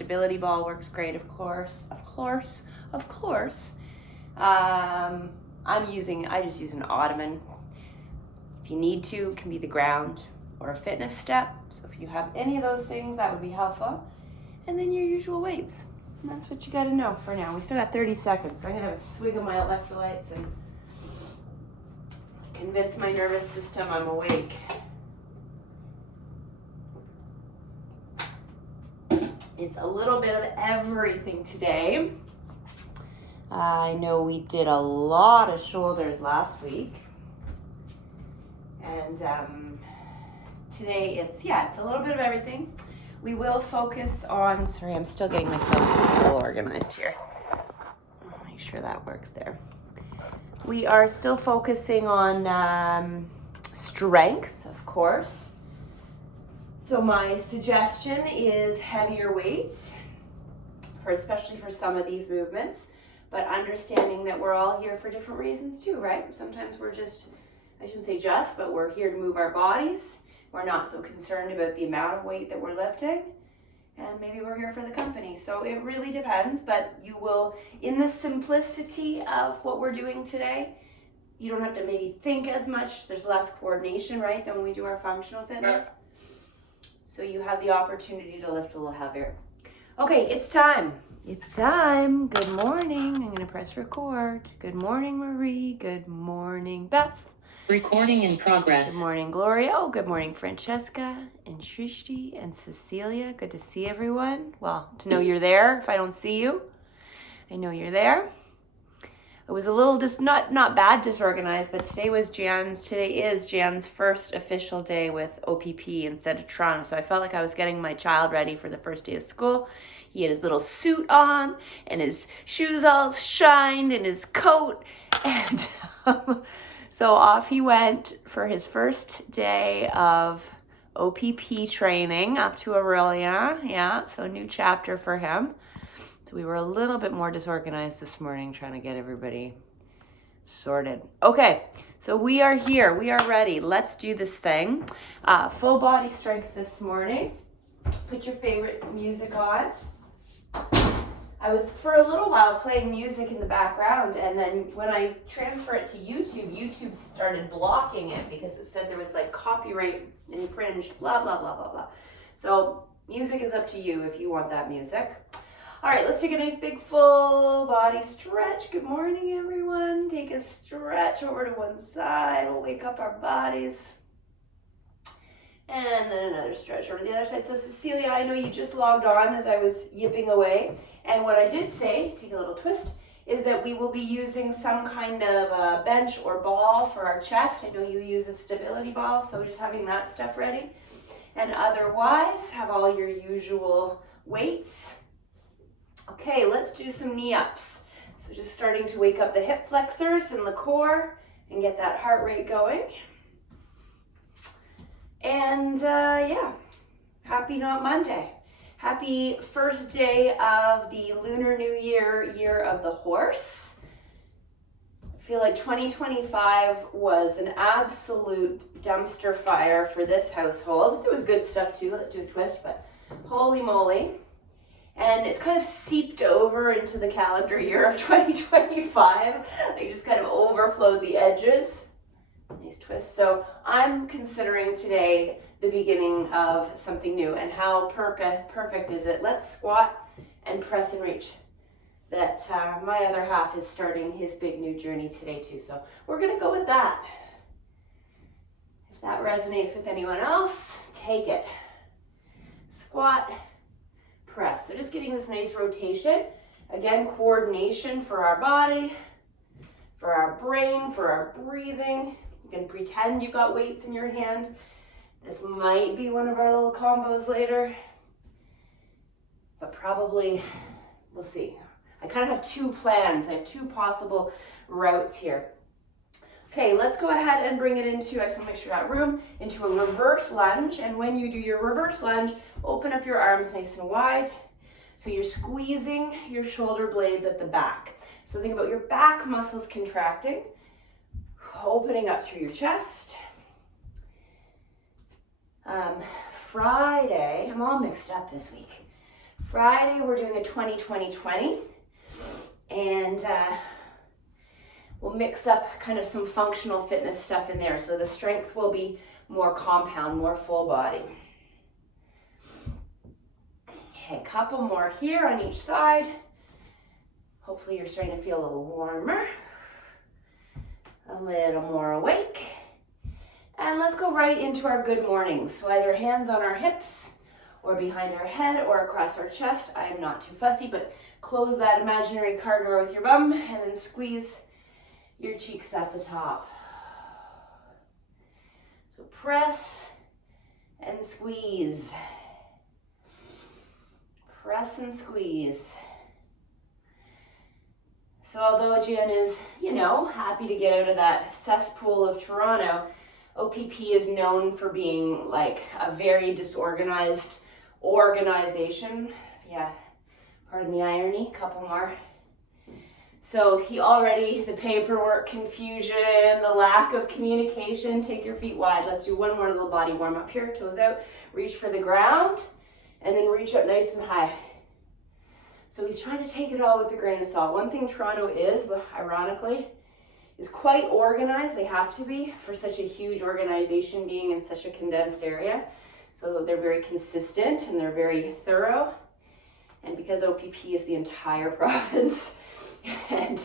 stability ball works great, of course. I just use an ottoman. If you need to, it can be the ground or a fitness step. So if you have any of those things, that would be helpful. And then your usual weights. And that's what you got to know for now. We still got 30 seconds. So I'm going to have a swig of my electrolytes and convince my nervous system I'm awake. It's a little bit of everything today. I know we did a lot of shoulders last week. And today it's a little bit of everything. We will focus on, sorry, I'm still getting myself a little organized here. Make sure that works there. We are still focusing on strength, of course. So my suggestion is heavier weights, especially for some of these movements, but understanding that we're all here for different reasons too, right? Sometimes we're but we're here to move our bodies. We're not so concerned about the amount of weight that we're lifting, and maybe we're here for the company. So it really depends, but you will, in the simplicity of what we're doing today, you don't have to maybe think as much. There's less coordination, right, than when we do our functional fitness. So you have the opportunity to lift a little heavier. Okay, it's time. It's time. Good morning. I'm going to press record. Good morning, Marie. Good morning, Beth. Recording in progress. Good morning, Gloria. Oh, good morning, Francesca and Shrishti and Cecilia. Good to see everyone. Well, to know you're there. If I don't see you, I know you're there. It was a little not bad disorganized, but today is Jan's first official day with OPP instead of Toronto. So I felt like I was getting my child ready for the first day of school. He had his little suit on and his shoes all shined and his coat, and so off he went for his first day of OPP training up to Aurelia. Yeah, so a new chapter for him. So we were a little bit more disorganized this morning trying to get everybody sorted. Okay, so we are here. We are ready. Let's do this thing. Full body strength this morning. Put your favorite music on. I was for a little while playing music in the background, and then when I transfer it to YouTube, YouTube started blocking it because it said there was like copyright infringed, blah, blah, blah, blah, blah. So music is up to you if you want that music. All right, let's take a nice big full body stretch. Good morning, everyone. Take a stretch over to one side. We'll wake up our bodies. And then another stretch over to the other side. So Cecilia, I know you just logged on as I was yipping away. And what I did say, take a little twist, is that we will be using some kind of a bench or ball for our chest. I know you use a stability ball, so just having that stuff ready. And otherwise, have all your usual weights. Okay, let's do some knee ups. So just starting to wake up the hip flexors and the core and get that heart rate going. And happy not Monday. Happy first day of the Lunar New Year, year of the horse. I feel like 2025 was an absolute dumpster fire for this household. There was good stuff too, let's do a twist, but holy moly. And it's kind of seeped over into the calendar year of 2025. They just kind of overflowed the edges. Nice twist. So I'm considering today the beginning of something new. And how perfect is it? Let's squat and press and reach. That my other half is starting his big new journey today too. So we're going to go with that. If that resonates with anyone else, take it. Squat, press. So just getting this nice rotation. Again, coordination for our body, for our brain, for our breathing. You can pretend you got weights in your hand. This might be one of our little combos later, but probably we'll see. I kind of have two plans. I have two possible routes here. Okay, let's go ahead and bring it into, I just want to make sure I got room, into a reverse lunge. And when you do your reverse lunge, open up your arms nice and wide. So you're squeezing your shoulder blades at the back. So think about your back muscles contracting, opening up through your chest. Friday, I'm all mixed up this week. Friday, we're doing a 20-20-20. And we'll mix up kind of some functional fitness stuff in there. So the strength will be more compound, more full body. Okay, a couple more here on each side. Hopefully you're starting to feel a little warmer, a little more awake. And let's go right into our good mornings. So either hands on our hips or behind our head or across our chest. I am not too fussy, but close that imaginary car door with your bum and then squeeze your cheeks at the top. So press and squeeze. Press and squeeze. So although Jen is, happy to get out of that cesspool of Toronto, OPP is known for being like a very disorganized organization. Yeah, pardon the irony, couple more. So the paperwork confusion, the lack of communication, take your feet wide. Let's do one more little body warm up here, toes out, reach for the ground, and then reach up nice and high. So he's trying to take it all with a grain of salt. One thing Toronto is, ironically, is quite organized. They have to be for such a huge organization being in such a condensed area. So they're very consistent and they're very thorough. And because OPP is the entire province, and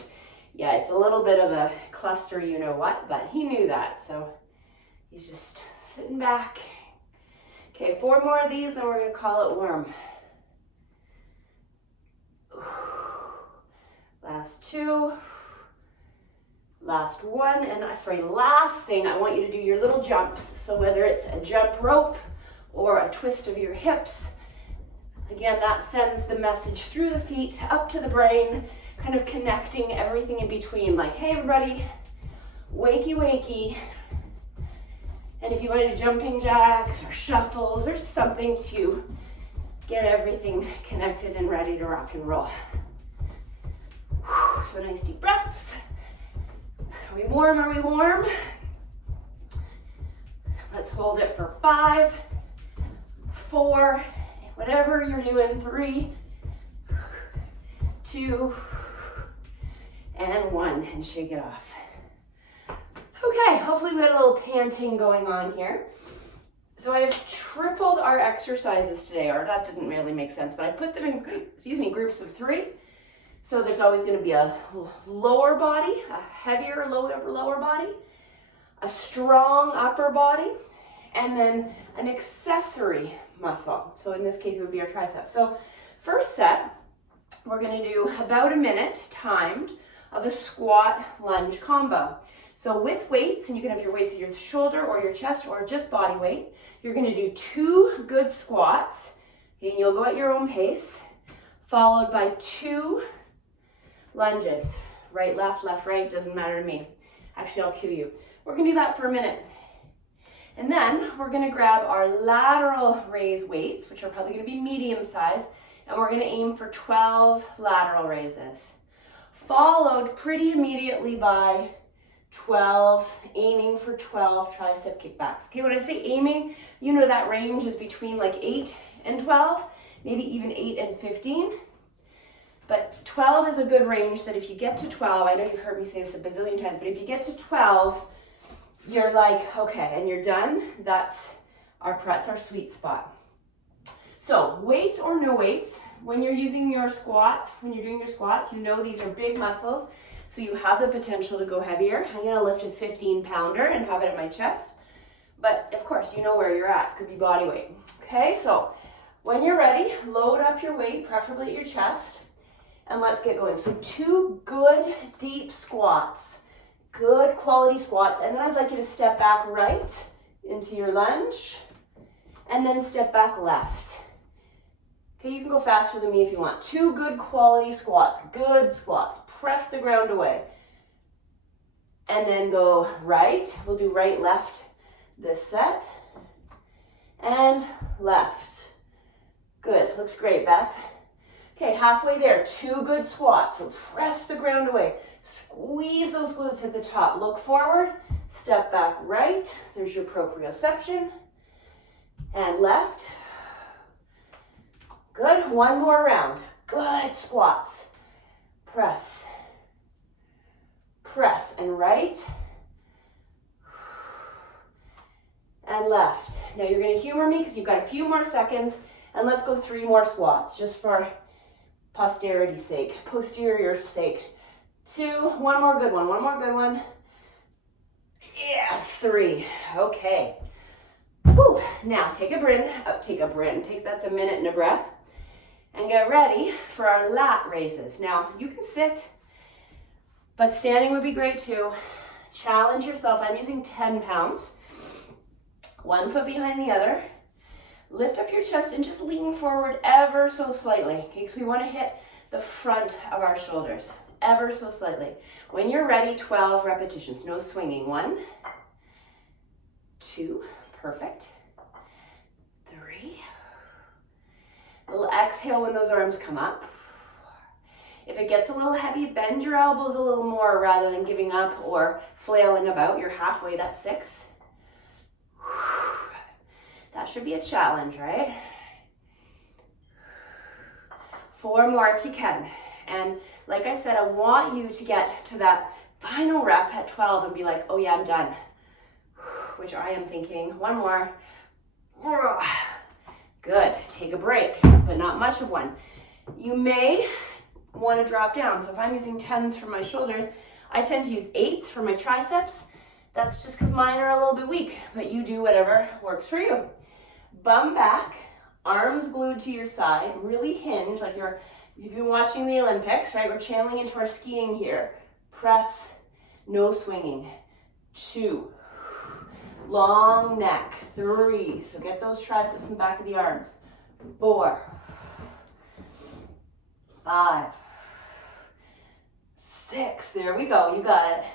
yeah, it's a little bit of a cluster, you know what, but he knew that. So he's just sitting back. Okay, 4 more of these, and we're gonna call it warm. Last 2. Last 1, and last thing, I want you to do your little jumps. So whether it's a jump rope or a twist of your hips, again, that sends the message through the feet, up to the brain, kind of connecting everything in between, like, hey everybody, wakey wakey. And if you want to do jumping jacks or shuffles or just something to get everything connected and ready to rock and roll. So nice deep breaths. Are we warm? Are we warm? Let's hold it for 5, 4, whatever you're doing, 3, 2, and 1, and shake it off. Okay, hopefully we got a little panting going on here. So I have tripled our exercises today, or that didn't really make sense, but I put them in, groups of 3. So there's always going to be a lower body, a heavier lower body, a strong upper body, and then an accessory muscle. So in this case, it would be our triceps. So first set, we're going to do about a minute timed of a squat lunge combo. So with weights, and you can have your weights at your shoulder or your chest or just body weight, you're going to do 2 good squats, and you'll go at your own pace, followed by 2 lunges. Right, left, right, doesn't matter to me. Actually, I'll cue you. We're gonna do that for a minute. And then we're gonna grab our lateral raise weights, which are probably gonna be medium size, and we're gonna aim for 12 lateral raises. Followed pretty immediately by 12, aiming for 12 tricep kickbacks. Okay, when I say aiming, you know that range is between like 8 and 12, maybe even 8 and 15. But 12 is a good range that if you get to 12, I know you've heard me say this a bazillion times, but if you get to 12, you're like, okay, and you're done, that's our sweet spot. So weights or no weights, when you're using your squats, when you're doing your squats, you know these are big muscles, so you have the potential to go heavier. I'm gonna lift a 15-pounder and have it at my chest, but of course, you know where you're at, could be body weight. Okay, so when you're ready, load up your weight, preferably at your chest, and let's get going. So 2 good deep squats, good quality squats, and then I'd like you to step back right into your lunge, and then step back left. Okay, you can go faster than me if you want. 2 good quality squats, good squats. Press the ground away. And then go right. We'll do right, left this set. And left. Good, looks great, Beth. Okay, halfway there, 2 good squats. So press the ground away. Squeeze those glutes at the top. Look forward, step back right. There's your proprioception. And left. Good, one more round. Good, squats. Press. Press, and right. And left. Now you're gonna humor me because you've got a few more seconds, and let's go 3 more squats, just for posterity's sake, posterior's sake. 2, one more good one, Yes, 3, okay. Whew. Now take that's a minute and a breath, and get ready for our lat raises. Now you can sit, but standing would be great too. Challenge yourself. I'm using 10 pounds. 1 foot behind the other. Lift up your chest and just lean forward ever so slightly, okay? Because we want to hit the front of our shoulders, ever so slightly. When you're ready, 12 repetitions, no swinging. 1, 2, perfect. 3. Little exhale when those arms come up. If it gets a little heavy, bend your elbows a little more rather than giving up or flailing about. You're halfway, that's 6. That should be a challenge, right? 4 more if you can. And like I said, I want you to get to that final rep at 12 and be like, oh yeah, I'm done. Which I am thinking. 1 more. Good, take a break, but not much of one. You may want to drop down. So if I'm using 10s for my shoulders, I tend to use 8s for my triceps. That's just because mine are a little bit weak, but you do whatever works for you. Bum back, arms glued to your side, really hinge like you've been watching the Olympics, right? We're channeling into our skiing here. Press, no swinging. 2, long neck. 3, so get those triceps in the back of the arms. 4, 5, 6, there we go, you got it.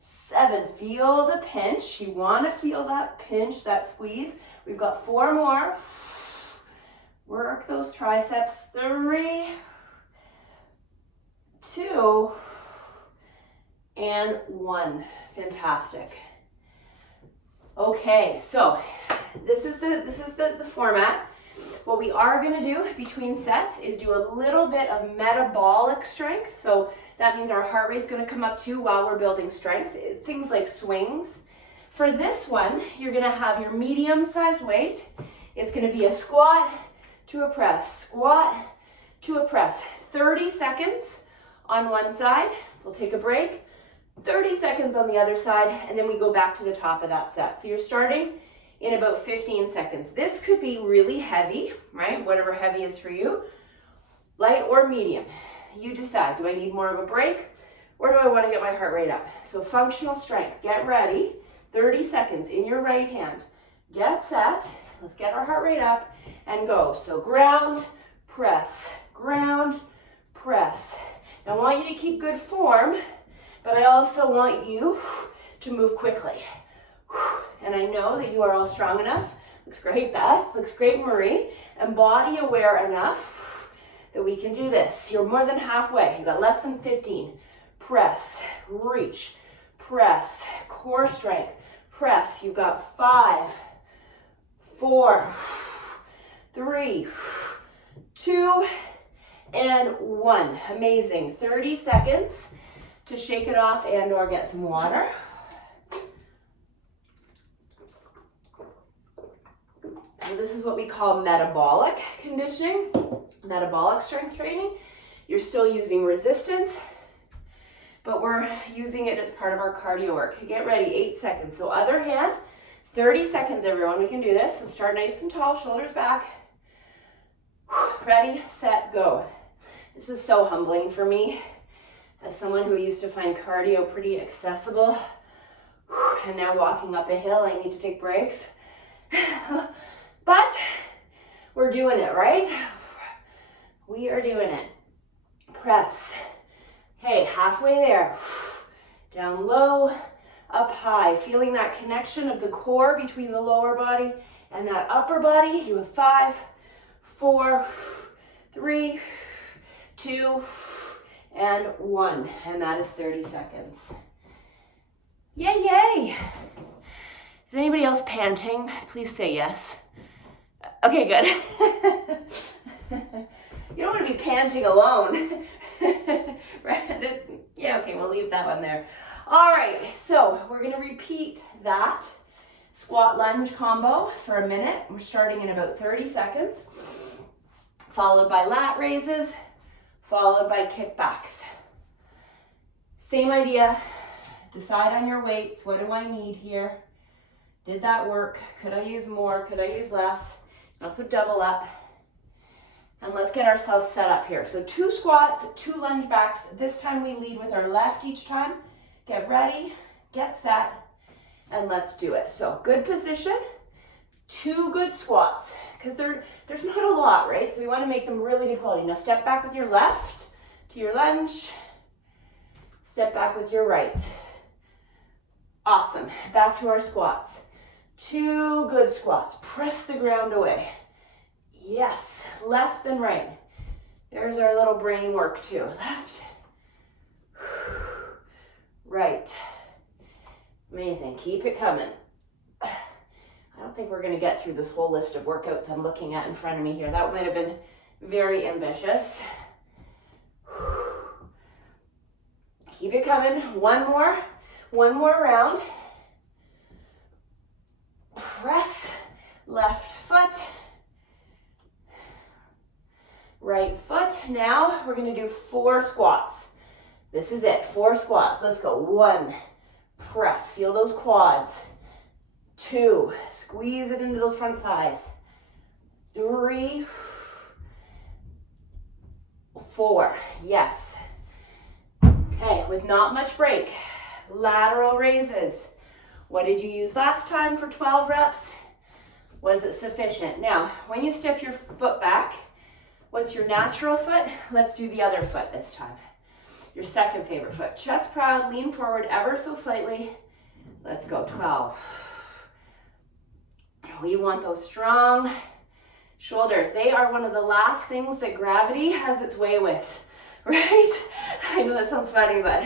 7, feel the pinch. You want to feel that pinch, that squeeze. We've got 4 more. Work those triceps. 3, 2, and 1. Fantastic. Okay, so this is the format. What we are going to do between sets is do a little bit of metabolic strength. So that means our heart rate is going to come up too while we're building strength. Things like swings. For this one, you're going to have your medium-sized weight. It's going to be a squat to a press, squat to a press. 30 seconds on one side. We'll take a break. 30 seconds on the other side, and then we go back to the top of that set. So you're starting in about 15 seconds. This could be really heavy, right? Whatever heavy is for you. Light or medium. You decide. Do I need more of a break, or do I want to get my heart rate up? So functional strength. Get ready. 30 seconds in your right hand. Get set. Let's get our heart rate up and go. So ground, press, ground, press. Now I want you to keep good form, but I also want you to move quickly. And I know that you are all strong enough. Looks great, Beth. Looks great, Marie. And body aware enough that we can do this. You're more than halfway. You've got less than 15. Press, reach, press, core strength, press. You've got 5, 4, 3, 2, and 1. Amazing. 30 seconds to shake it off and or get some water. So this is what we call metabolic conditioning, metabolic strength training. You're still using resistance, but we're using it as part of our cardio work. Get ready, 8 seconds. So other hand, 30 seconds, everyone. We can do this. So start nice and tall, shoulders back. Ready, set, go. This is so humbling for me as someone who used to find cardio pretty accessible. And now walking up a hill, I need to take breaks. But we're doing it, right? We are doing it. Press. Okay, halfway there. Down low, up high. Feeling that connection of the core between the lower body and that upper body. You have 5, 4, 3, 2, and 1. And that is 30 seconds. Yay, yay. Is anybody else panting? Please say yes. Okay, good. You don't want to be panting alone. Right? Yeah, okay, we'll leave that one there. All right, so we're going to repeat that squat lunge combo for a minute. We're starting in about 30 seconds, followed by lat raises, followed by kickbacks. Same idea. Decide on your weights. What do I need here? Did that work? Could I use more? Could I use less? Also double up. And let's get ourselves set up here. So 2 squats, 2 lunge backs. This time we lead with our left each time. Get ready, get set, and let's do it. So good position, 2 good squats, because there's not a lot, right? So we want to make them really good quality. Now step back with your left to your lunge. Step back with your right. Awesome. Back to our squats. 2 good squats. Press the ground away. Yes. Left and right. There's our little brain work too. Left. Right. Amazing. Keep it coming. I don't think we're going to get through this whole list of workouts I'm looking at in front of me here. That might have been very ambitious. Keep it coming. One more round. Press left foot, right foot. Now we're going to do 4 squats. This is it, 4 squats. Let's go. 1, press, feel those quads. 2, squeeze it into the front thighs. 3, 4, yes. Okay, with not much break, lateral raises. What did you use last time for 12 reps? Was it sufficient? Now, when you step your foot back, what's your natural foot? Let's do the other foot this time. Your second favorite foot. Chest proud, lean forward ever so slightly. Let's go, 12. We want those strong shoulders. They are one of the last things that gravity has its way with, right? I know that sounds funny, but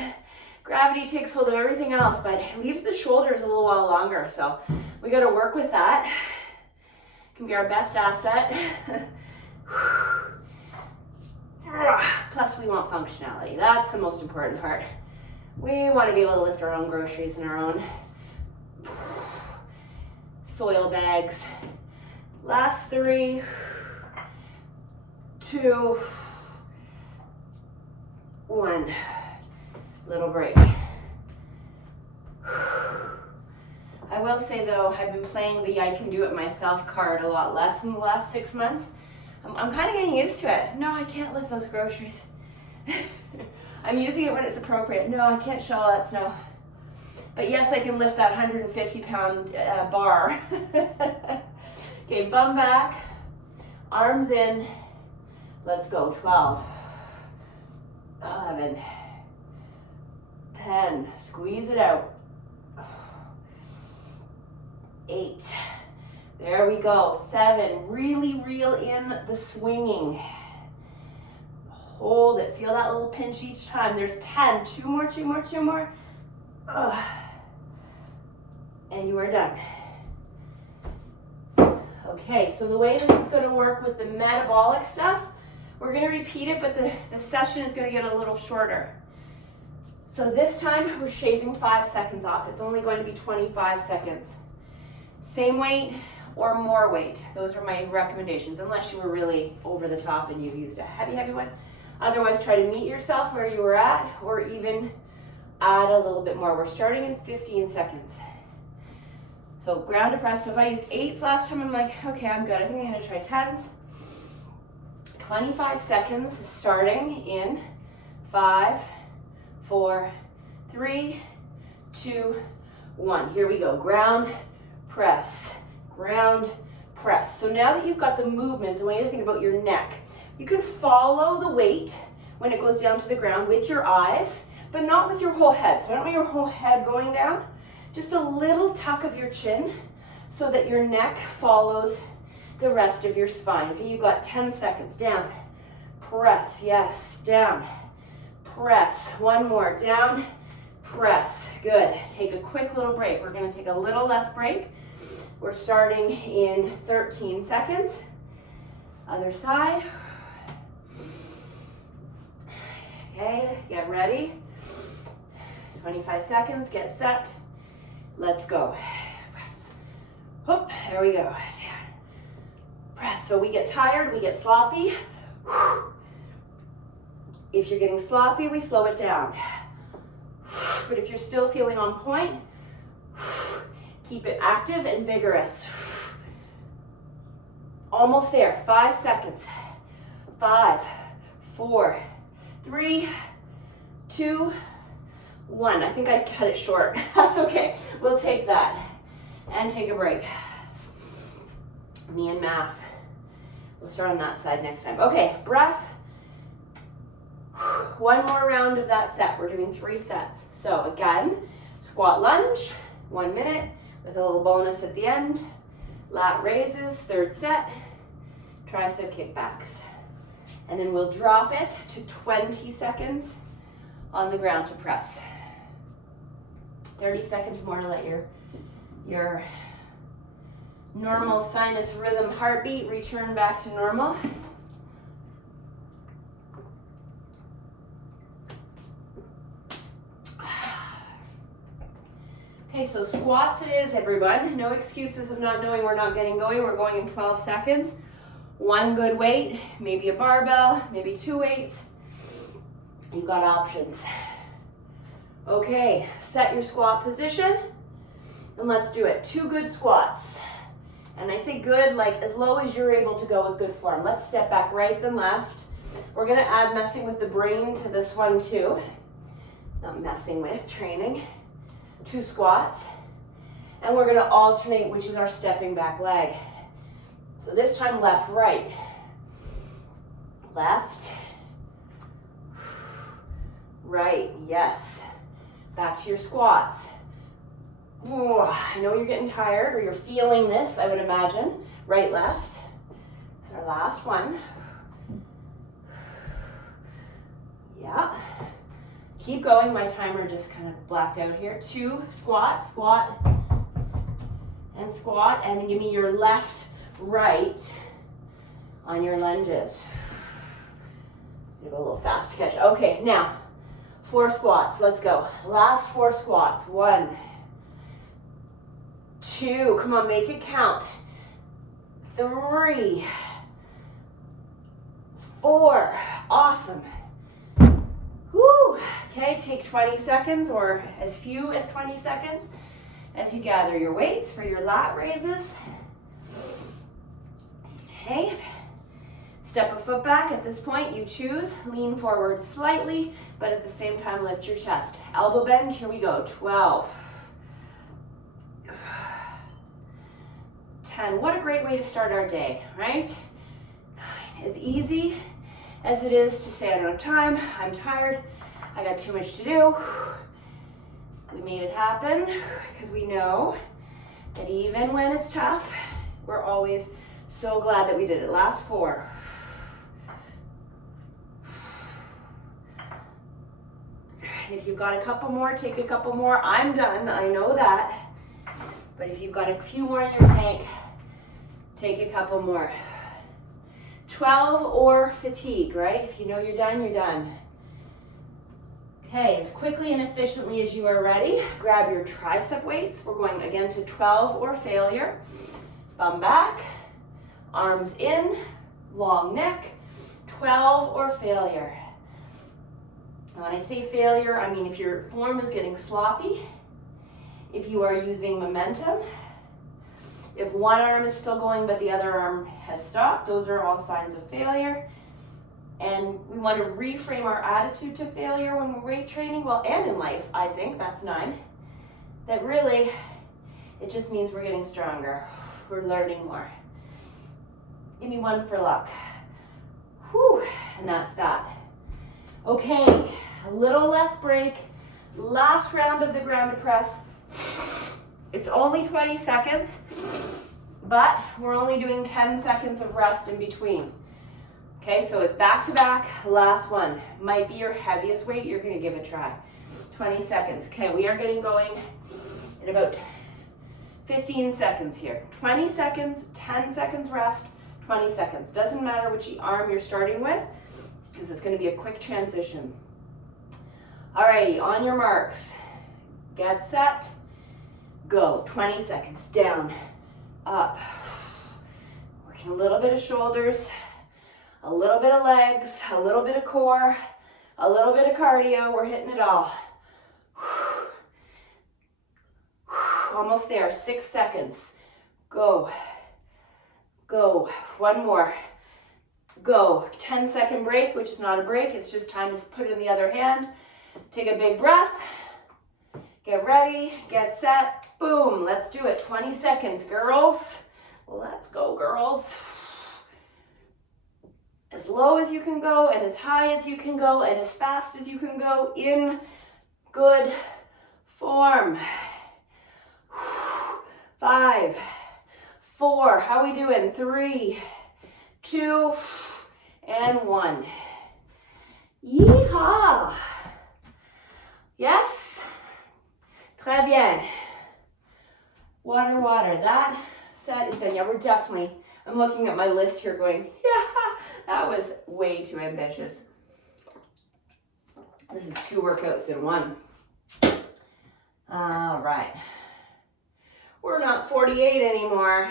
gravity takes hold of everything else, but it leaves the shoulders a little while longer. So we got to work with that. It can be our best asset. Plus we want functionality. That's the most important part. We want to be able to lift our own groceries in our own soil bags. Last 3, 2, 1. Little break. I will say though, I've been playing the I can do it myself card a lot less in the last 6 months. I'm kind of getting used to it. No, I can't lift those groceries. I'm using it when it's appropriate. No, I can't shovel that snow. But yes, I can lift that 150-pound bar. Okay, bum back, arms in. Let's go. 12, 11, 10. Squeeze it out. 8. There we go. 7. Really reel in the swinging. Hold it. Feel that little pinch each time. There's 10. 2 more, 2 more, 2 more. And you are done. Okay, so the way this is going to work with the metabolic stuff, we're going to repeat it, but the session is going to get a little shorter. So this time we're shaving 5 seconds off. It's only going to be 25 seconds. Same weight or more weight. Those are my recommendations, unless you were really over the top and you used a heavy one. Otherwise, try to meet yourself where you were at, or even add a little bit more. We're starting in 15 seconds. So ground to press. So if I used 8s last time, I'm like, okay, I'm good. I think I'm gonna try 10s. 25 seconds starting in 5, 4, 3, 2, 1. Here we go. Ground, press, ground, press. So now that you've got the movements, I want you to think about your neck. You can follow the weight when it goes down to the ground with your eyes, but not with your whole head. So I don't want your whole head going down. Just a little tuck of your chin so that your neck follows the rest of your spine. Okay, you've got 10 seconds. Down, press, yes, down, press. 1 more, down, press. Good. Take a quick little break. We're going to take a little less break. We're starting in 13 seconds. Other side. Okay, get ready. 25 seconds, get set. Let's go. Press. Whoop, there we go. Down. Press. So we get tired, we get sloppy. If you're getting sloppy, we slow it down. But if you're still feeling on point, keep it active and vigorous. Almost there. 5 seconds. 5, 4, 3, 2, 1. I think I cut it short. That's okay. We'll take that and take a break. Me and math. We'll start on that side next time. Okay, breath. One more round of that set. We're doing 3 sets. So again, squat lunge, 1 minute with a little bonus at the end. Lat raises, 3rd set. Tricep kickbacks. And then we'll drop it to 20 seconds on the ground to press. 30 seconds more to let your normal sinus rhythm heartbeat return back to normal. Okay, so squats it is, everyone. No excuses of not knowing we're not getting going. We're going in 12 seconds. 1 good weight, maybe a barbell, maybe 2 weights. You've got options. Okay, set your squat position and let's do it. 2 good squats. And I say good, like as low as you're able to go with good form. Let's step back right then left. We're gonna add messing with the brain to this one too. Not messing with, training. 2 squats. And we're gonna alternate which is our stepping back leg. So this time left, right. Left. Right, yes. Back to your squats. Ooh, I know you're getting tired or you're feeling this, I would imagine. Right, left. It's our last one. Yeah. Keep going. My timer just kind of blacked out here. 2 squats, squat, and squat. And then give me your left, right on your lunges. Gonna go a little fast to catch. Okay, now 4 squats. Let's go. Last 4 squats. 1, 2. Come on, make it count. 3, 4. Awesome. Woo. Okay, take 20 seconds or as few as 20 seconds as you gather your weights for your lat raises. Okay. Step a foot back. At this point, you choose. Lean forward slightly, but at the same time, lift your chest. Elbow bend. Here we go. 12. 10. What a great way to start our day, right? 9. As easy as it is to say, I don't have time, I'm tired, I got too much to do. We made it happen because we know that even when it's tough, we're always so glad that we did it. Last 4. And if you've got a couple more, take a couple more. I'm done, I know that. But if you've got a few more in your tank, take a couple more. 12 or fatigue, right? If you know you're done, you're done. Okay, as quickly and efficiently as you are ready, grab your tricep weights. We're going again to 12 or failure. Bum back, arms in, long neck, 12 or failure. When I say failure, I mean if your form is getting sloppy, if you are using momentum, if one arm is still going but the other arm has stopped, those are all signs of failure. And we want to reframe our attitude to failure when we're weight training, well, and in life, I think, that's 9. That really, it just means we're getting stronger. We're learning more. Give me 1 for luck. Whew, and that's that. Okay, a little less break. Last round of the ground to press. It's only 20 seconds, but we're only doing 10 seconds of rest in between. Okay, so it's back to back, last one. Might be your heaviest weight, you're gonna give it a try. 20 seconds. Okay, we are getting going in about 15 seconds here. 20 seconds, 10 seconds rest, 20 seconds. Doesn't matter which arm you're starting with, because it's gonna be a quick transition. Alrighty, on your marks. Get set. Go. 20 seconds. Down, up. Working a little bit of shoulders, a little bit of legs, a little bit of core, a little bit of cardio. We're hitting it all. Almost there. 6 seconds. Go. Go. One more. Go. 10-second break, which is not a break. It's just time to put it in the other hand. Take a big breath. Get ready. Get set. Boom. Let's do it. 20 seconds, girls. Let's go, girls. As low as you can go and as high as you can go and as fast as you can go in good form. 5, 4, how are we doing? 3, 2, and 1. Yeehaw! Yes? Très bien. Water, water. That set is done. Yeah, we're definitely, I'm looking at my list here going, yeah, that was way too ambitious. This is 2 workouts in 1. All right. We're not 48 anymore.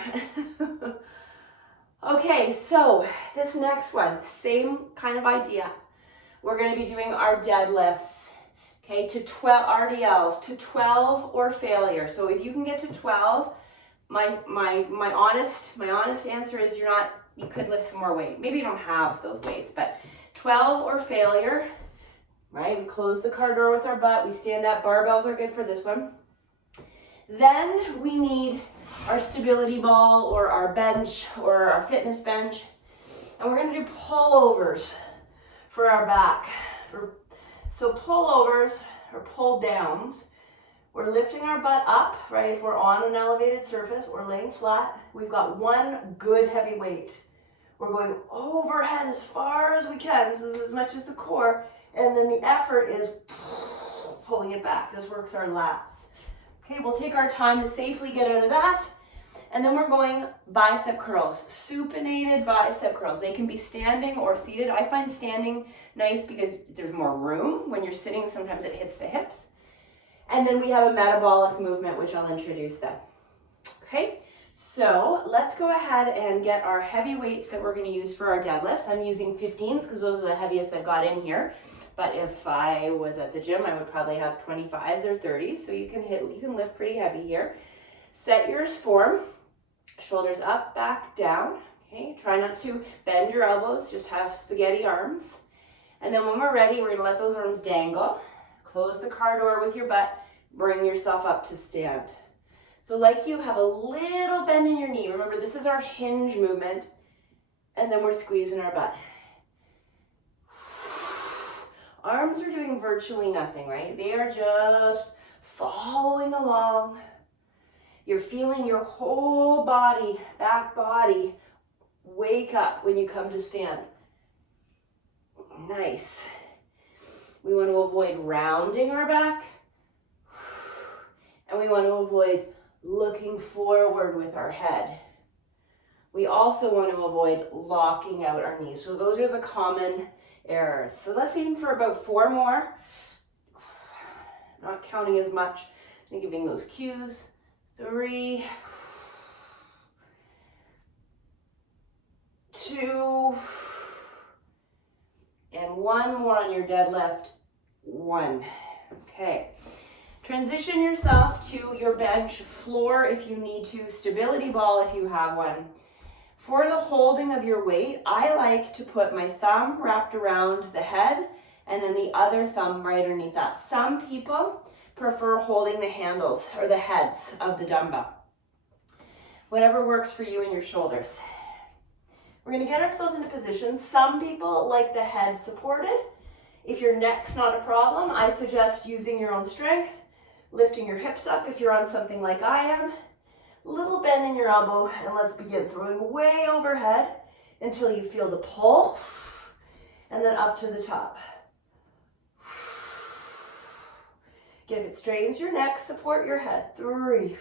Okay, so this next one, same kind of idea. We're going to be doing our deadlifts, okay, to 12 RDLs, to 12 or failure. So if you can get to 12, my honest answer is you could lift some more weight. Maybe you don't have those weights, but 12 or failure, right? We close the car door with our butt. We stand up. Barbells are good for this one. Then we need our stability ball or our bench or our fitness bench. And we're going to do pullovers for our back. So pullovers or pull downs. We're lifting our butt up, right? If we're on an elevated surface or laying flat, we've got one good heavy weight. We're going overhead as far as we can. This is as much as the core. And then the effort is pulling it back. This works our lats. Okay, we'll take our time to safely get out of that. And then we're going bicep curls, supinated bicep curls. They can be standing or seated. I find standing nice because there's more room. When you're sitting, sometimes it hits the hips. And then we have a metabolic movement, which I'll introduce then. Okay, so let's go ahead and get our heavy weights that we're going to use for our deadlifts. I'm using 15s because those are the heaviest I've got in here. But if I was at the gym, I would probably have 25s or 30s. So you can lift pretty heavy here. Set your form, shoulders up, back, down. Okay, try not to bend your elbows, just have spaghetti arms. And then when we're ready, we're going to let those arms dangle. Close the car door with your butt, bring yourself up to stand. So like you have a little bend in your knee. Remember, this is our hinge movement. And then we're squeezing our butt. Arms are doing virtually nothing, right? They are just following along. You're feeling your whole body, back body, wake up when you come to stand. Nice. We want to avoid rounding our back. And we want to avoid looking forward with our head. We also want to avoid locking out our knees. So those are the common errors. So let's aim for about 4 more. Not counting as much, and giving those cues. 3, 2, and 1 more on your deadlift. 1. Okay. Transition yourself to your bench, floor if you need to, stability ball if you have one. For the holding of your weight, I like to put my thumb wrapped around the head and then the other thumb right underneath that. Some people prefer holding the handles or the heads of the dumbbell. Whatever works for you and your shoulders. We're going to get ourselves into position. Some people like the head supported. If your neck's not a problem, I suggest using your own strength, lifting your hips up if you're on something like I am. Little bend in your elbow, and let's begin. So we're going way overhead until you feel the pull, and then up to the top. Again, if it strains your neck, support your head. 3,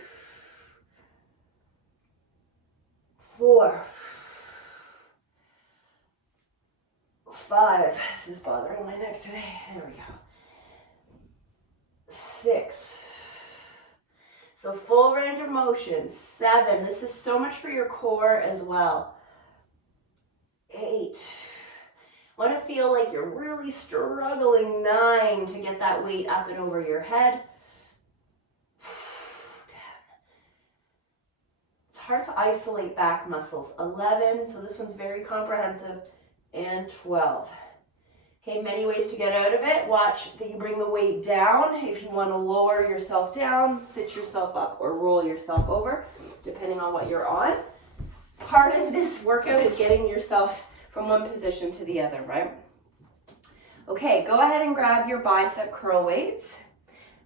4, 5. This is bothering my neck today. There we go. 6. So full range of motion. 7. This is so much for your core as well. 8. Want to feel like you're really struggling. 9 to get that weight up and over your head. 10. It's hard to isolate back muscles. 11, so this one's very comprehensive. And 12. Okay, many ways to get out of it. Watch that you bring the weight down. If you want to lower yourself down, sit yourself up or roll yourself over, depending on what you're on. Part of this workout is getting yourself from one position to the other, right? Okay, go ahead and grab your bicep curl weights.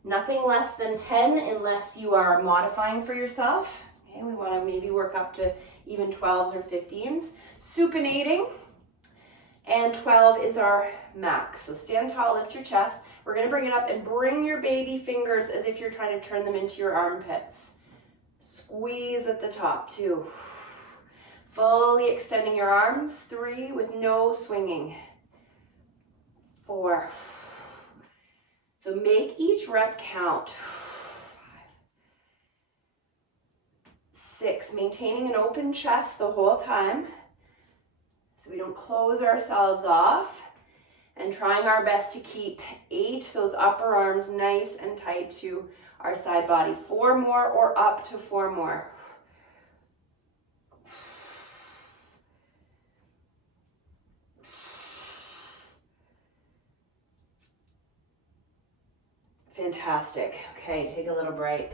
Nothing less than 10 unless you are modifying for yourself. Okay, we want to maybe work up to even 12s or 15s. Supinating. And 12 is our max. So stand tall, lift your chest. We're gonna bring it up and bring your baby fingers as if you're trying to turn them into your armpits. Squeeze at the top, 2. Fully extending your arms, 3 with no swinging. 4. So make each rep count. 5. 6, maintaining an open chest the whole time. So we don't close ourselves off, and trying our best to keep 8, those upper arms nice and tight to our side body. 4 more or up to 4 more. Fantastic. Okay, take a little break.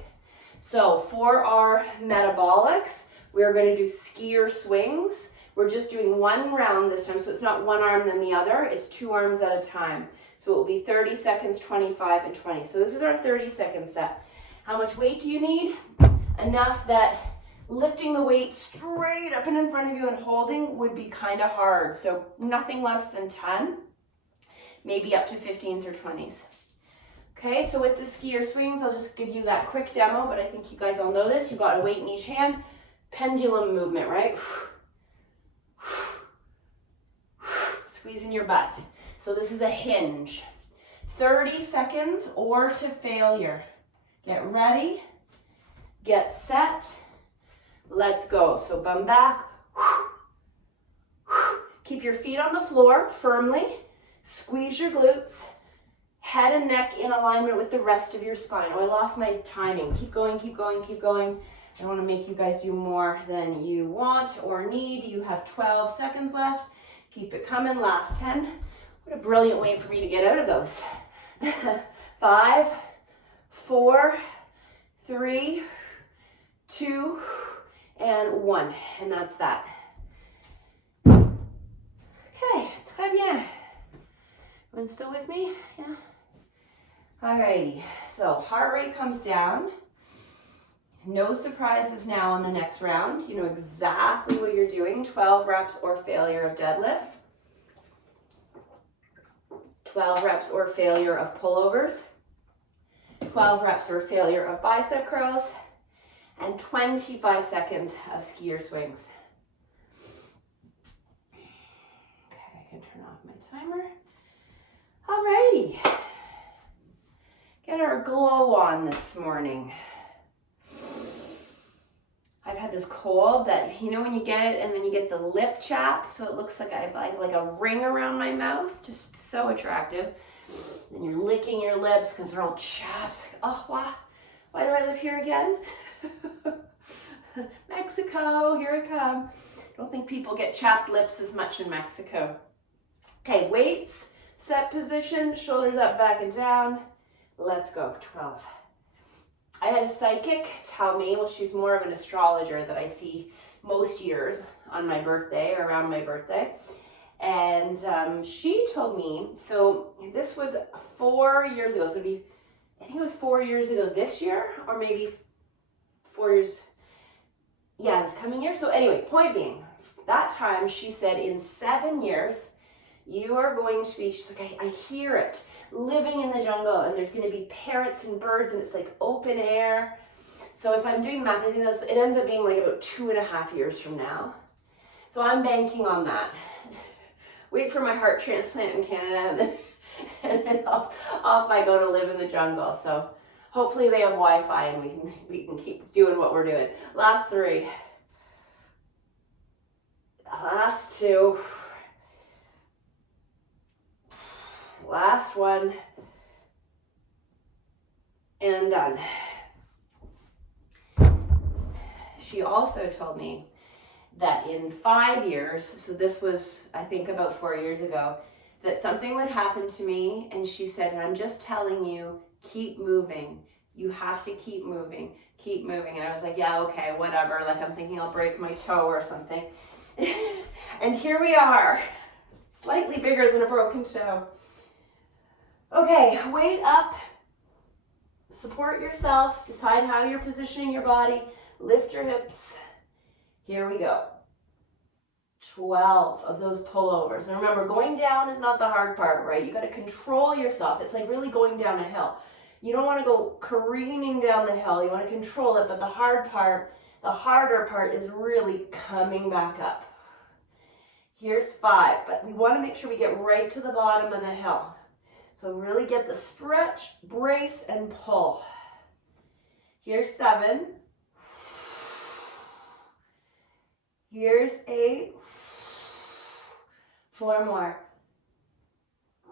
So for our metabolics, we're going to do skier swings. We're just doing 1 round this time, so it's not 1 arm then the other, it's 2 arms at a time. So it will be 30 seconds, 25, and 20. So this is our 30-second set. How much weight do you need? Enough that lifting the weight straight up and in front of you and holding would be kind of hard. So nothing less than 10, maybe up to 15s or 20s. Okay, so with the skier swings, I'll just give you that quick demo, but I think you guys all know this. You've got a weight in each hand, pendulum movement, right? Squeezing your butt. So this is a hinge. 30 seconds or to failure. Get ready, get set, let's go. So bum back. Keep your feet on the floor firmly. Squeeze your glutes. Head and neck in alignment with the rest of your spine. Oh, I lost my timing. Keep going, keep going, keep going. I don't want to make you guys do more than you want or need. You have 12 seconds left. Keep it coming. Last 10. What a brilliant way for me to get out of those. 5, 4, 3, 2, and 1. And that's that. Okay, très bien. Everyone still with me? Yeah. Alrighty, so heart rate comes down. No surprises now on the next round. You know exactly what you're doing. 12 reps or failure of deadlifts. 12 reps or failure of pullovers. 12 reps or failure of bicep curls. And 25 seconds of skier swings. Okay, I can turn off my timer. Alrighty. Get our glow on this morning. I've had this cold that, you know, when you get it and then you get the lip chap, so it looks like I have like a ring around my mouth, just so attractive. And you're licking your lips because they're all chapped. Oh, why do I live here again? Mexico, here I come. Don't think people get chapped lips as much in Mexico. Okay, weights, set position, shoulders up, back and down. Let's go, 12. I had a psychic tell me, well, she's more of an astrologer that I see most years on my birthday or around my birthday. And she told me, so this was 4 years ago. So it'd be, I think it was 4 years ago this year, or maybe 4 years, yeah, this coming year. So anyway, point being, that time she said in 7 years, you are going to be, she's like, I hear it, living in the jungle, and there's going to be parrots and birds, and it's like open air. So if I'm doing math, I think it ends up being like about 2.5 years from now. So I'm banking on that. Wait for my heart transplant in Canada, and and off I go to live in the jungle. So hopefully they have Wi-Fi and we can keep doing what we're doing. Last 3. Last 2. Last 1. And done. She also told me that in 5 years, so this was, I think, about 4 years ago, that something would happen to me, and she said, and I'm just telling you, keep moving. You have to keep moving, keep moving. And I was like, yeah, okay, whatever. Like, I'm thinking I'll break my toe or something. And here we are, slightly bigger than a broken toe. Okay, weight up, support yourself, decide how you're positioning your body, lift your hips. Here we go. 12 of those pullovers. And remember, going down is not the hard part, right? You got to control yourself. It's like really going down a hill. You don't want to go careening down the hill. You want to control it, but the harder part is really coming back up. Here's 5, but we want to make sure we get right to the bottom of the hill. So really get the stretch, brace, and pull. Here's 7. Here's 8. 4 more.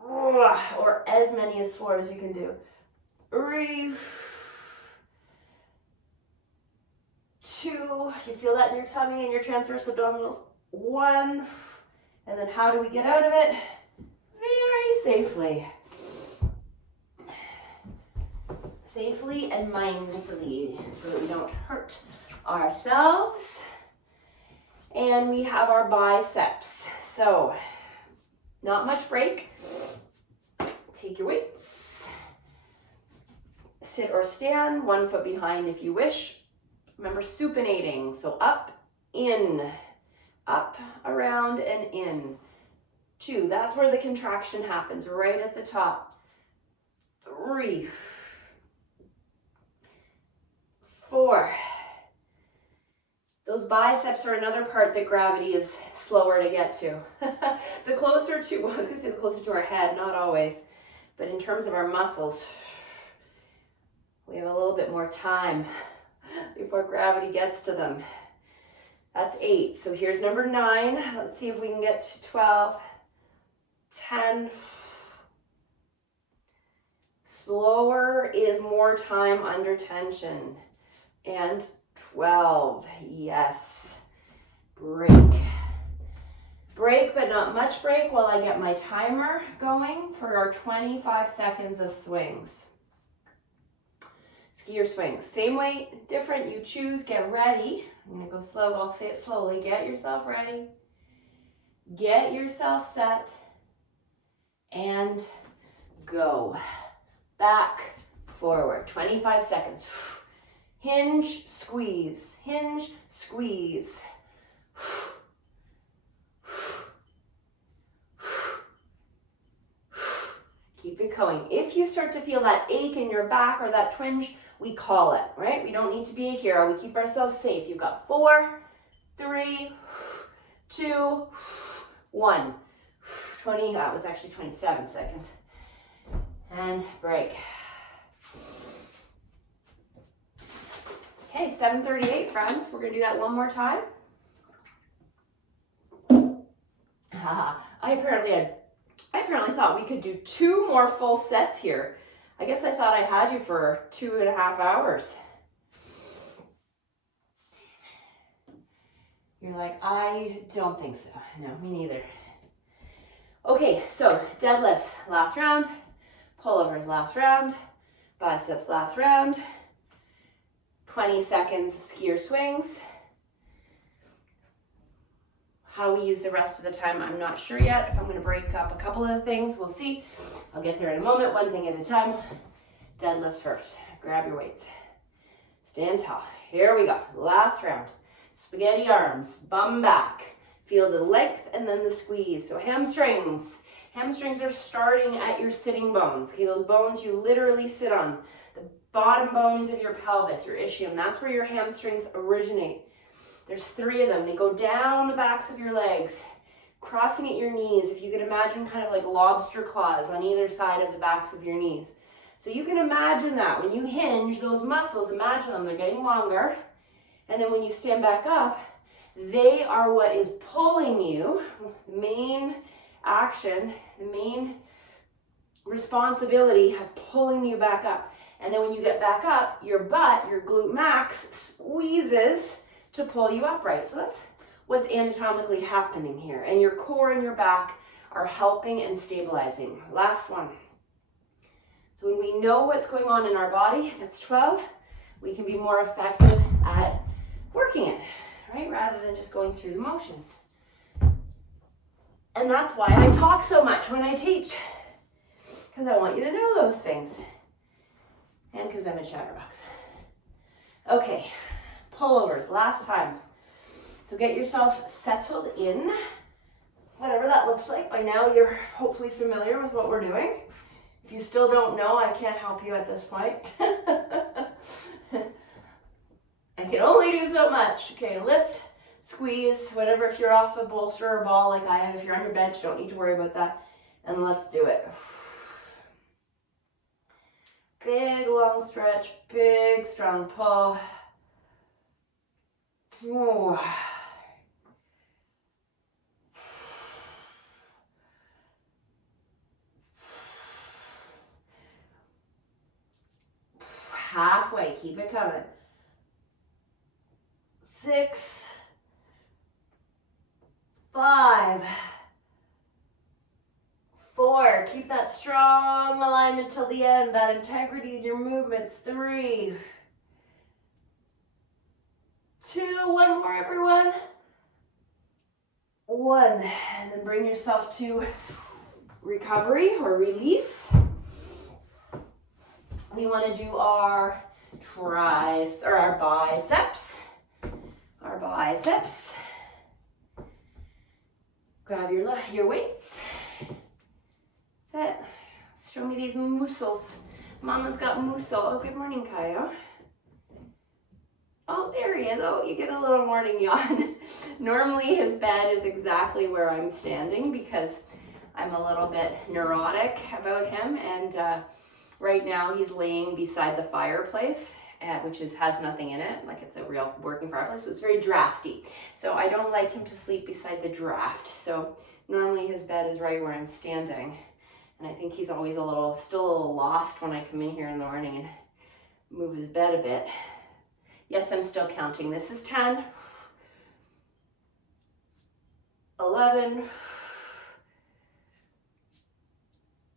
Or as many as 4 as you can do. 3. 2. You feel that in your tummy and your transverse abdominals. 1. And then how do we get out of it? Very safely. Safely and mindfully so that we don't hurt ourselves. And we have our biceps. So, not much break. Take your weights. Sit or stand, 1 foot behind if you wish. Remember supinating. So up, in, up, around, and in. 2, that's where the contraction happens, right at the top. 3, 4. Those biceps are another part that gravity is slower to get to. The closer to, well, I was going to say the closer to our head, not always, but in terms of our muscles, we have a little bit more time before gravity gets to them. That's 8. So here's number 9. Let's see if we can get to 12, 10. Slower is more time under tension. And 12, yes. Break. Break, but not much break while I get my timer going for our 25 seconds of swings. Skier swings, same weight, different, you choose, get ready. I'm gonna go slow, I'll say it slowly. Get yourself ready, get yourself set, and go. Back, forward, 25 seconds. Hinge, squeeze, hinge, squeeze. Keep it going. If you start to feel that ache in your back or that twinge, we call it, right? We don't need to be a hero. We keep ourselves safe. You've got 4, 3, 2, 1. 20, that was actually 27 seconds. And break. Okay, 7:38, friends. We're gonna do that one more time. I apparently thought we could do 2 more full sets here. I guess I thought I had you for 2.5 hours. You're like, I don't think so. No, me neither. Okay, so deadlifts, last round. Pullovers, last round. Biceps, last round. 20 seconds of skier swings. How we use the rest of the time, I'm not sure yet. If I'm going to break up a couple of the things, we'll see. I'll get there in a moment, one thing at a time. Deadlifts first. Grab your weights. Stand tall. Here we go. Last round. Spaghetti arms, bum back. Feel the length and then the squeeze. So hamstrings. Hamstrings are starting at your sitting bones. Okay, those bones you literally sit on. The bottom bones of your pelvis, your ischium. That's where your hamstrings originate. There's 3 of them. They go down the backs of your legs, crossing at your knees. If you could imagine kind of like lobster claws on either side of the backs of your knees. So you can imagine that when you hinge, those muscles, imagine them, they're getting longer. And then when you stand back up, they are what is pulling you, the main action, the main responsibility of pulling you back up. And then when you get back up, your butt, your glute max, squeezes to pull you upright. So that's what's anatomically happening here. And your core and your back are helping and stabilizing. Last one. So when we know what's going on in our body, that's 12, we can be more effective at working it, right? Rather than just going through the motions. And that's why I talk so much when I teach, because I want you to know those things. And because I'm a chatterbox. Okay, pullovers, last time. So get yourself settled in, whatever that looks like. By now you're hopefully familiar with what we're doing. If you still don't know, I can't help you at this point. I can only do so much. Okay, lift, squeeze, whatever. If you're off a bolster or ball like I am, if you're on your bench, don't need to worry about that. And let's do it. Big long stretch, big strong pull. Ooh. Halfway, keep it coming. 6, 5, 4, keep that strong alignment till the end, that integrity in your movements. 3, 2, one more everyone. 1, and then bring yourself to recovery or release. We want to do our our biceps. Our biceps. Grab your weights. That's it. Show me these muscles. Mama's got muscle. Oh, good morning, Kaio. Oh, there he is. Oh, you get a little morning yawn. Normally his bed is exactly where I'm standing because I'm a little bit neurotic about him, and right now he's laying beside the fireplace, which has nothing in it, like it's a real working fireplace, so it's very drafty. So I don't like him to sleep beside the draft. So normally his bed is right where I'm standing. And I think he's always still a little lost when I come in here in the morning and move his bed a bit. Yes, I'm still counting. This is 10, 11,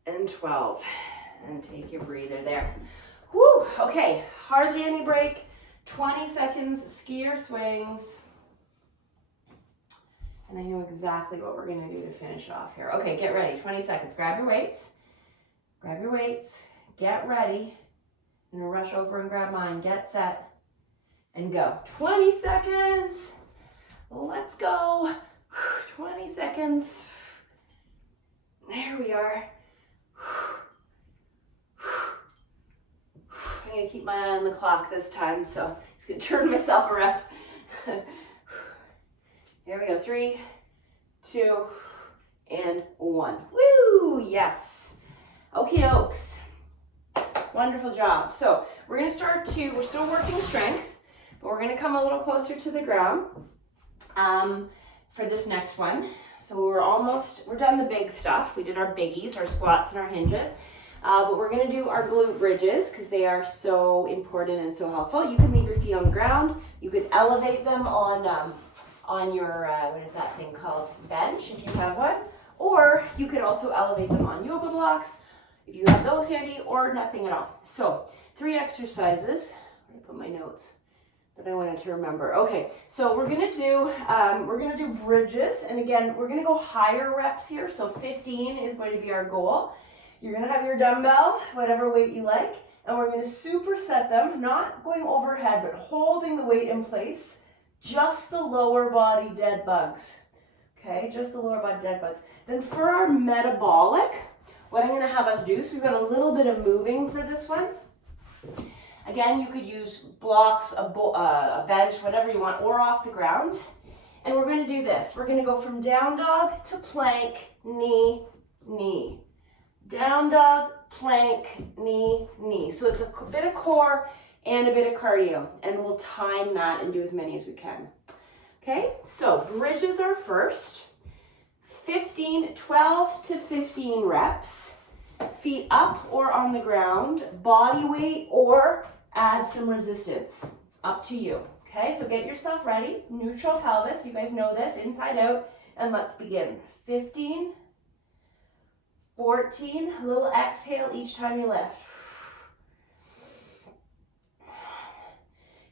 and 12. And take your breather there. Whew, okay, hardly any break. 20 seconds, skier swings. And I know exactly what we're gonna do to finish off here. Okay, get ready, 20 seconds. Grab your weights, get ready. I'm gonna rush over and grab mine. Get set, and go. 20 seconds, let's go. 20 seconds. There we are. I'm gonna keep my eye on the clock this time, so I'm just gonna turn myself around. Here we go, 3, 2, and 1. Woo, yes. Okie dokes. Wonderful job. So we're gonna we're still working strength, but we're gonna come a little closer to the ground for this next one. So we're done the big stuff. We did our biggies, our squats and our hinges. But we're gonna do our glute bridges because they are so important and so helpful. You can leave your feet on the ground. You could elevate them on your, what is that thing called? Bench, if you have one. Or you could also elevate them on yoga blocks if you have those handy, or nothing at all. So 3 exercises. I'm gonna put my notes that I wanted to remember. Okay, so we're gonna do bridges, and again, we're gonna go higher reps here. So 15 is going to be our goal. You're gonna have your dumbbell, whatever weight you like, and we're gonna superset them, not going overhead, but holding the weight in place, just the lower body dead bugs. Okay, just the lower body dead bugs. Then for our metabolic, what I'm gonna have us do, so we've got a little bit of moving for this one. Again, you could use blocks, a bench, whatever you want, or off the ground. And we're going to do this. We're going to go from down dog to plank, knee, knee. Down dog, plank, knee, knee. So it's a bit of core and a bit of cardio. And we'll time that and do as many as we can. Okay, so bridges are first. 12 to 15 reps. Feet up or on the ground, body weight or add some resistance. It's up to you. Okay, so get yourself ready. Neutral pelvis, you guys know this, inside out, and let's begin. 15, 14, a little exhale each time you lift.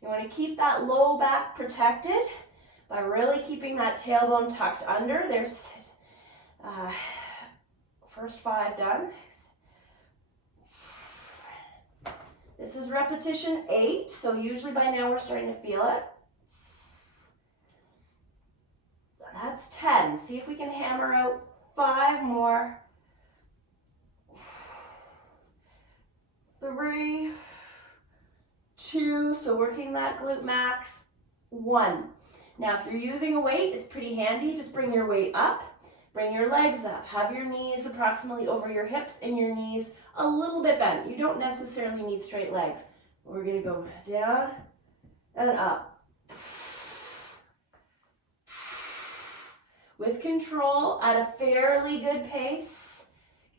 You want to keep that low back protected by really keeping that tailbone tucked under. There's first 5 done. This is repetition 8, so usually by now we're starting to feel it. That's 10. See if we can hammer out 5 more. 3, 2, so working that glute max. 1. Now if you're using a weight, it's pretty handy. Just bring your weight up. Bring your legs up. Have your knees approximately over your hips and your knees a little bit bent. You don't necessarily need straight legs. We're going to go down and up. With control at a fairly good pace.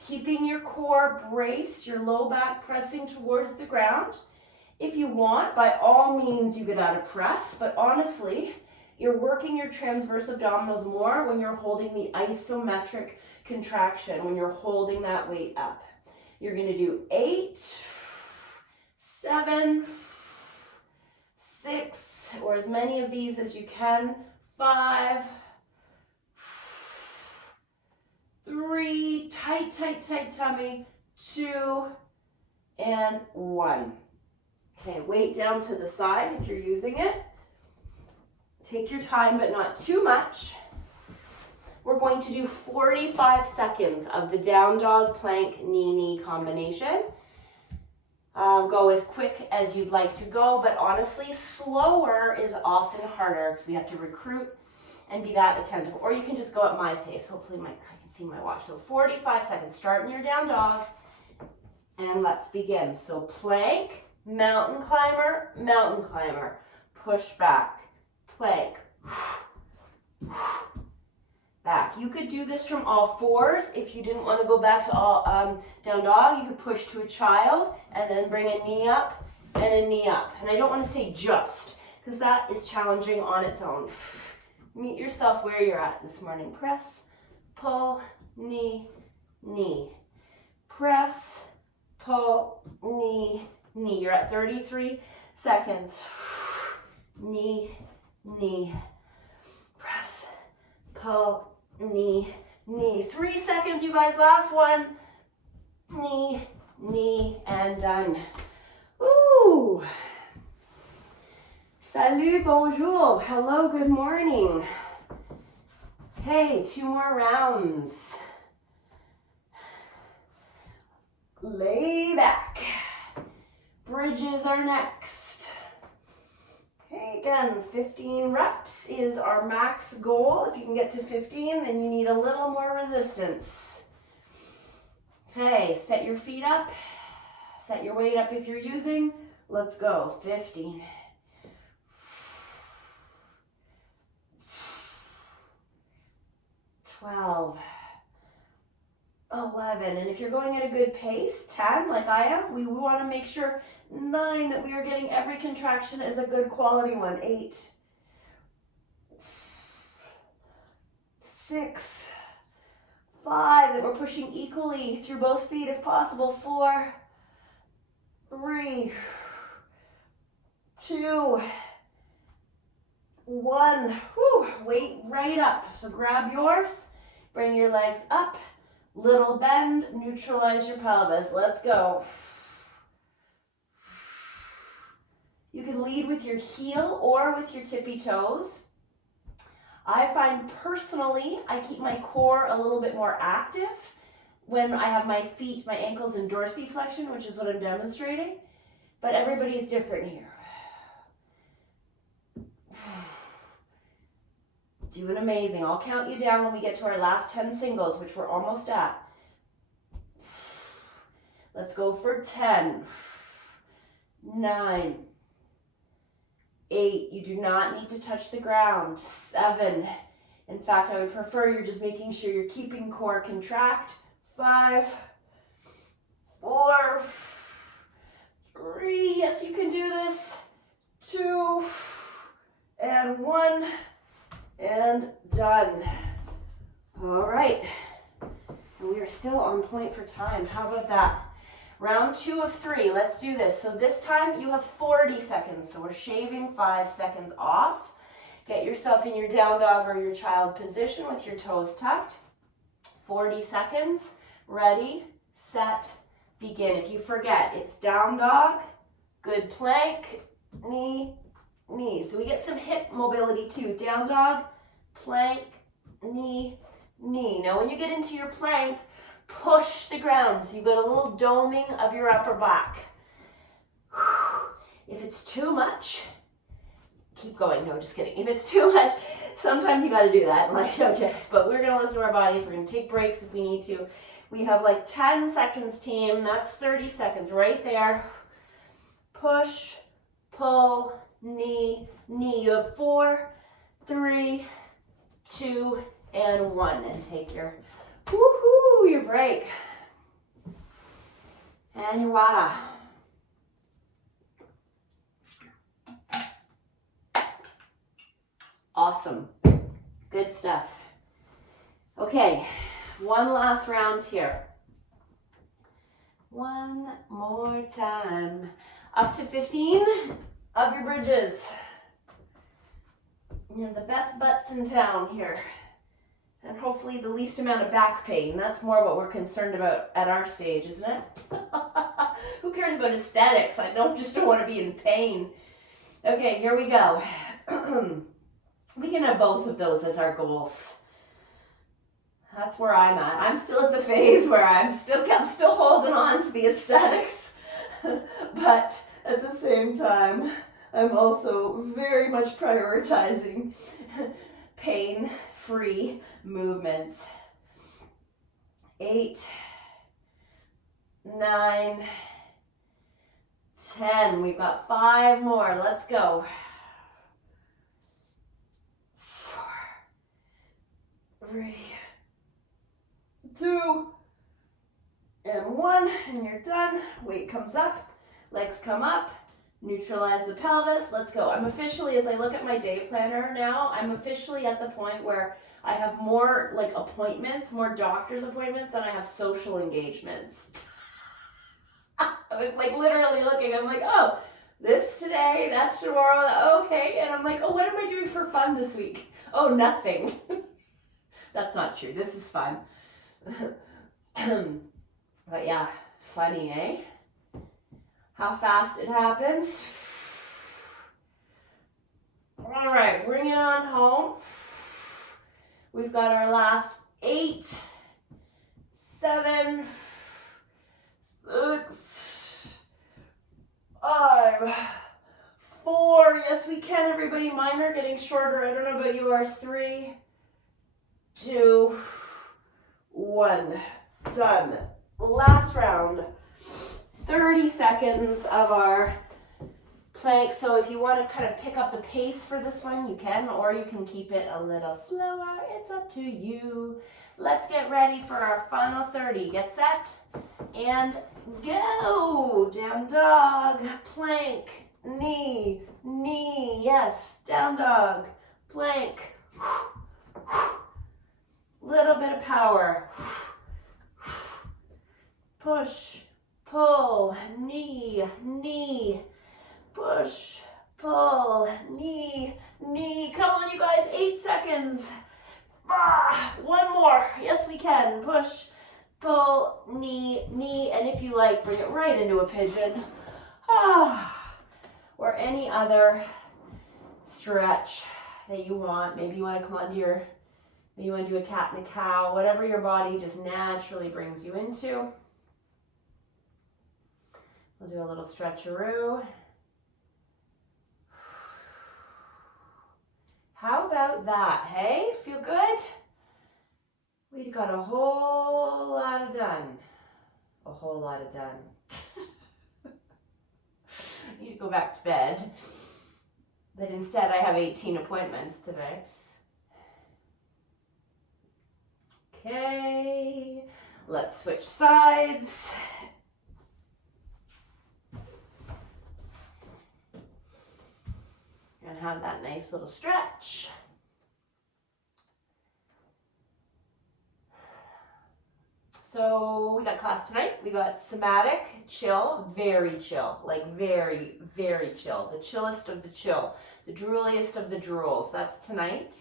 Keeping your core braced, your low back pressing towards the ground. If you want, by all means, you get out of press, but honestly, you're working your transverse abdominals more when you're holding the isometric contraction, when you're holding that weight up. You're going to do 8, 7, 6, or as many of these as you can, 5, 3, tight, tight, tight tummy, 2, and 1. Okay, weight down to the side if you're using it. Take your time, but not too much. We're going to do 45 seconds of the down dog, plank, knee combination. Go as quick as you'd like to go, but honestly, slower is often harder because we have to recruit and be that attentive. Or you can just go at my pace. Hopefully I can see my watch. So 45 seconds. Start in your down dog, and let's begin. So plank, mountain climber, push back. Plank, back. You could do this from all 4s. If you didn't want to go back to all down dog, you could push to a child and then bring a knee up and a knee up. And I don't want to say just, because that is challenging on its own. Meet yourself where you're at this morning. Press, pull, knee, knee. Press, pull, knee, knee. You're at 33 seconds. Knee, knee, press, pull, knee, knee. 3 seconds, you guys, last one. Knee, knee, and done. Ooh. Salut, bonjour, hello, good morning. Okay, 2 more rounds. Lay back. Bridges are next. Okay, again, 15 reps is our max goal. If you can get to 15, then you need a little more resistance. Okay, set your feet up. Set your weight up if you're using. Let's go. 15. 12. 11. And if you're going at a good pace, 10, like I am, we want to make sure 9 that we are getting every contraction as a good quality one. 8. 6. 5, that we're pushing equally through both feet if possible. 4. 3. 2. 1. Whew, weight right up. So grab yours, bring your legs up. Little bend, neutralize your pelvis. Let's go. You can lead with your heel or with your tippy toes. I find personally, I keep my core a little bit more active when I have my feet, my ankles in dorsiflexion, which is what I'm demonstrating. But everybody's different here. Doing amazing. I'll count you down when we get to our last 10 singles, which we're almost at. Let's go for 10, 9, 8. You do not need to touch the ground. 7. In fact, I would prefer you're just making sure you're keeping core contract. 5, 4, 3. Yes, you can do this. 2, and 1, and done. All right. And we are still on point for time. How about that? Round 2 of 3. Let's do this. So this time you have 40 seconds. So we're shaving 5 seconds off. Get yourself in your down dog or your child position with your toes tucked. 40 seconds. Ready, set, begin. If you forget, it's down dog, good plank, knee, knee. So we get some hip mobility too. Down dog, plank, knee, knee. Now when you get into your plank, push the ground. So you got a little doming of your upper back. If it's too much, keep going. No, just kidding. If it's too much, sometimes you got to do that. Like, don't you? But we're going to listen to our bodies. We're going to take breaks if we need to. We have like 10 seconds, team. That's 30 seconds right there. Push, pull, knee, knee. You have 4, 3, 2, and 1. And take your woohoo, your break. And your water. Awesome. Good stuff. Okay, one last round here. One more time. Up to 15 of your bridges. You're the best butts in town here. And hopefully the least amount of back pain. That's more what we're concerned about at our stage, isn't it? Who cares about aesthetics? I just don't want to be in pain. Okay, here we go. We can have both of those as our goals. That's where I'm at. I'm still at the phase where I'm still holding on to the aesthetics. But at the same time, I'm also very much prioritizing pain-free movements. 8, 9, 10. We've got 5 more. Let's go. 4, 3, 2, and 1, and you're done. Weight comes up, legs come up, neutralize the pelvis. Let's go. I'm officially, as I look at my day planner now, I'm officially at the point where I have more like appointments, more doctor's appointments than I have social engagements. I was like literally looking, I'm like, oh, this today, that's tomorrow, okay. And I'm like, oh, what am I doing for fun this week? Oh, nothing. That's not true. This is fun. But yeah, funny, eh? How fast it happens. All right, bring it on home. We've got our last 8, 7, 6, 5, 4. Yes, we can, everybody. Mine are getting shorter. I don't know about yours. 3, 2, 1. Done. Last round. 30 seconds of our plank. So if you want to kind of pick up the pace for this one, you can, or you can keep it a little slower. It's up to you. Let's get ready for our final 30. Get set and go. Down dog, plank, knee, knee. Yes, down dog, plank. Little bit of power. Push, pull, knee, knee. Push, pull, knee, knee. Come on, you guys, 8 seconds. One more. Yes, we can. Push, pull, knee, knee. And if you like, bring it right into a pigeon. Or any other stretch that you want. Maybe you want to come onto your, maybe you want to do a cat and a cow. Whatever your body just naturally brings you into. We'll do a little stretcheroo. How about that, hey? Feel good? We got a whole lot of done. A whole lot of done. I need to go back to bed. But instead I have 18 appointments today. Okay, let's switch sides. And have that nice little stretch. So we got class tonight. We got somatic, chill, very chill, like very, very chill. The chillest of the chill, the drooliest of the drools. That's tonight.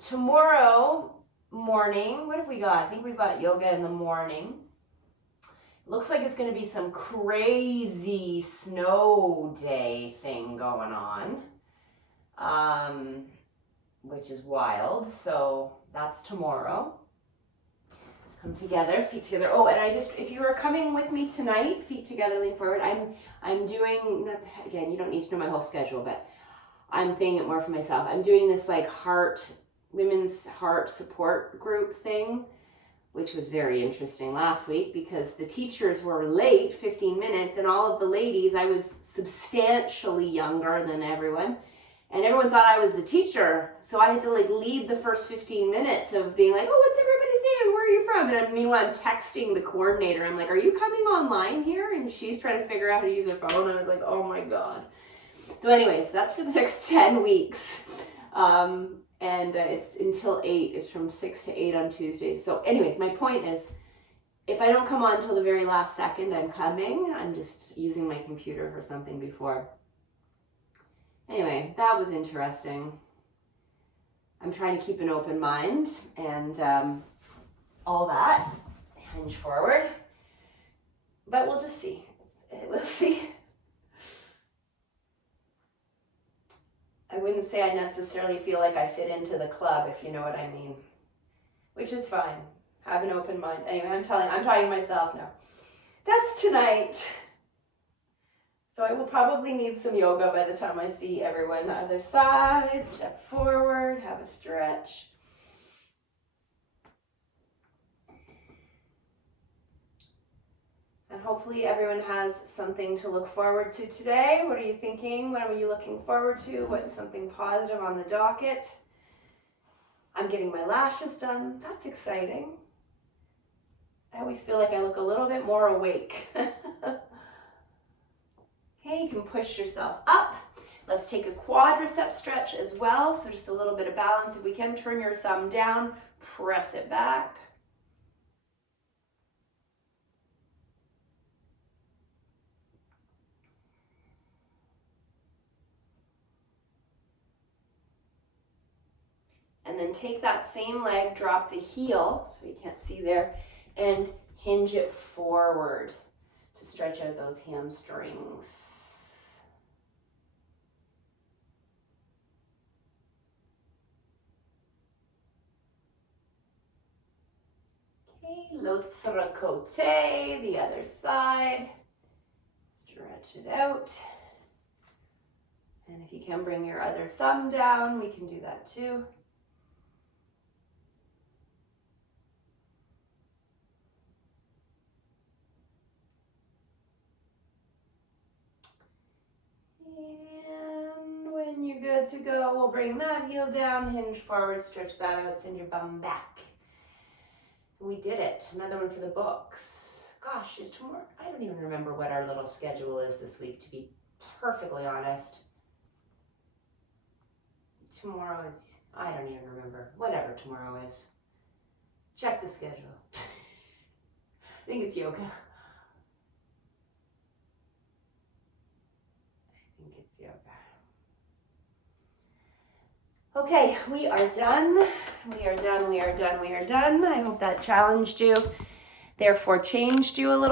Tomorrow morning, what have we got? I think we've got yoga in the morning. Looks like it's going to be some crazy snow day thing going on, which is wild. So that's tomorrow. Come together, feet together. Oh, and if you are coming with me tonight, feet together, lean forward. I'm doing, again, you don't need to know my whole schedule, but I'm saying it more for myself. I'm doing this like women's heart support group thing, which was very interesting last week because the teachers were late 15 minutes and all of the ladies, I was substantially younger than everyone. And everyone thought I was the teacher. So I had to like lead the first 15 minutes of being like, oh, what's everybody's name? Where are you from? And meanwhile, I'm texting the coordinator. I'm like, are you coming online here? And she's trying to figure out how to use her phone. I was like, oh my God. So anyways, that's for the next 10 weeks. It's until 8. It's from 6 to 8 on Tuesdays. So anyways, my point is, if I don't come on until the very last second, I'm coming. I'm just using my computer for something before. Anyway, that was interesting. I'm trying to keep an open mind and all that. Hinge forward. But we'll just see. We'll see. I wouldn't say I necessarily feel like I fit into the club, if you know what I mean. Which is fine. Have an open mind. Anyway, I'm talking to myself now. That's tonight. So I will probably need some yoga by the time I see everyone. The other side, step forward, have a stretch. And hopefully everyone has something to look forward to today. What are you thinking? What are you looking forward to? What's something positive on the docket? I'm getting my lashes done. That's exciting. I always feel like I look a little bit more awake. Okay, you can push yourself up. Let's take a quadricep stretch as well. So just a little bit of balance. If we can, turn your thumb down, press it back. And then take that same leg, drop the heel, so you can't see there, and hinge it forward to stretch out those hamstrings. Okay, l'autre côté, the other side. Stretch it out. And if you can bring your other thumb down, we can do that too. And when you're good to go, we'll bring that heel down, hinge forward, stretch that out, send your bum back. We did it. Another one for the books. Gosh, is tomorrow? I don't even remember what our little schedule is this week, to be perfectly honest. Tomorrow is, I don't even remember. Whatever tomorrow is. Check the schedule. I think it's yoga. Okay, we are done. We are done. I hope that challenged you, therefore changed you a little